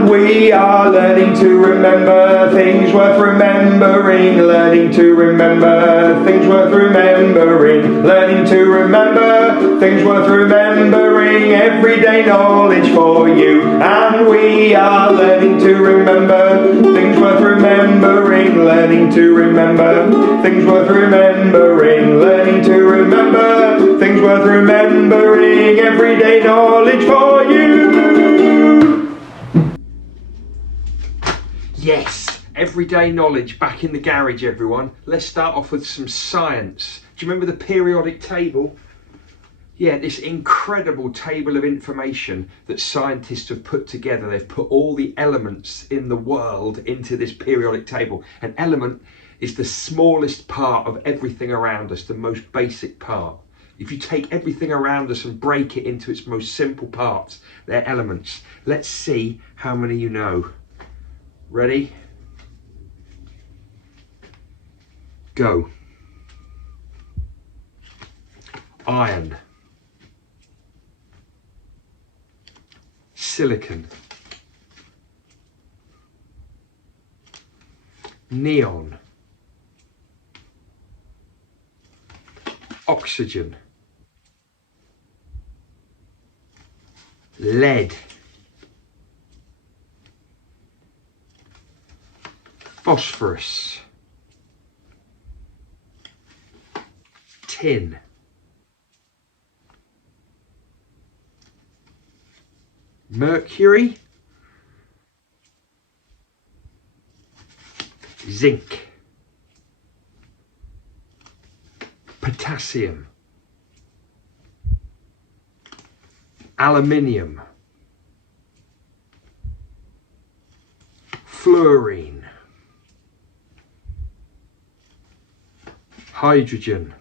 And we are learning to remember things worth remembering, learning to remember things worth remembering, learning to remember things worth remembering, everyday knowledge for you. And we are learning to remember things worth remembering, learning to remember things worth remembering, learning to remember things worth remembering, everyday knowledge for you. Yes, everyday knowledge back in the garage, everyone. Let's start off with some science. Do you remember the periodic table? Yeah, this incredible table of information that scientists have put together. They've put all the elements in the world into this periodic table. An element is the smallest part of everything around us, the most basic part. If you take everything around us and break it into its most simple parts, they're elements. Let's see how many you know. Ready? Go. Iron. Silicon. Neon. Oxygen. Lead. Phosphorus. Tin. Mercury. Zinc. Potassium. Aluminium. Fluorine. Hydrogen.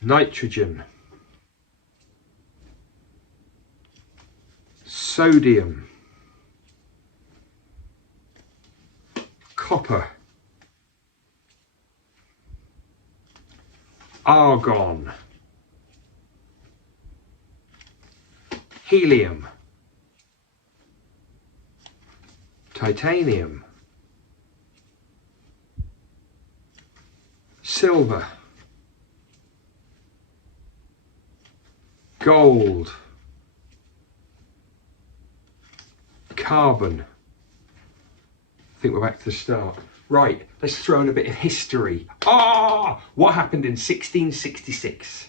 Nitrogen. Sodium. Copper. Argon. Helium. Titanium. Silver. Gold. Carbon. I think we're back to the start. Right, let's throw in a bit of history. What happened in 1666?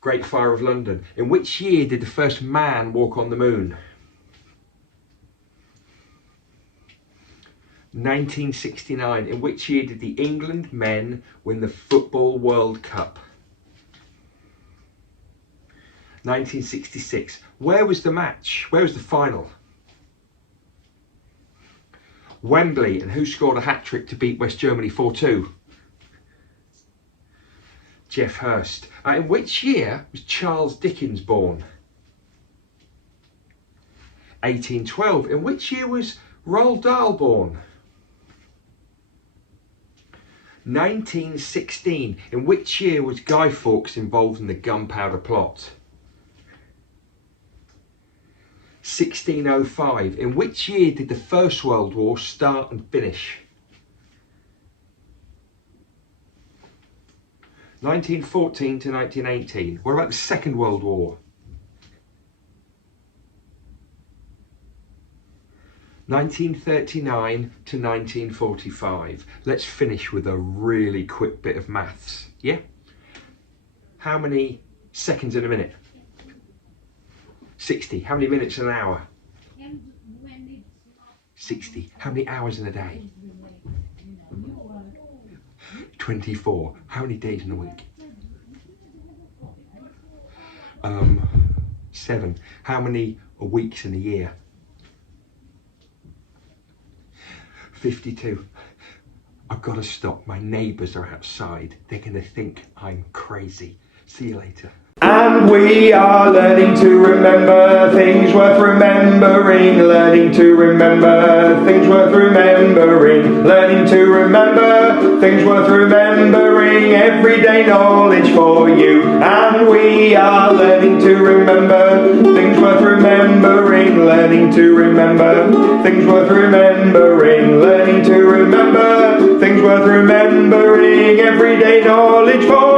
Great Fire of London. In which year did the first man walk on the moon? 1969. In which year did the England men win the Football World Cup? 1966. Where was the match? Where was the final? Wembley. And who scored a hat-trick to beat West Germany 4-2? Geoff Hurst. In which year was Charles Dickens born? 1812. In which year was Roald Dahl born? 1916. In which year was Guy Fawkes involved in the Gunpowder Plot? 1605. In which year did the First World War start and finish? 1914 to 1918. What about the Second World War? 1939 to 1945. Let's finish with a really quick bit of maths. Yeah? How many seconds in a minute? 60. How many minutes in an hour? 60. How many hours in a day? 24. How many days in a week? 7. How many weeks in a year? 52. I've got to stop. My neighbours are outside. They're going to think I'm crazy. See you later. And we are learning to remember things worth remembering, learning to remember things worth remembering, learning to remember things worth remembering, everyday knowledge for you. And we are learning to remember things worth remembering, learning to remember things worth remembering, learning to remember things worth remembering, everyday knowledge for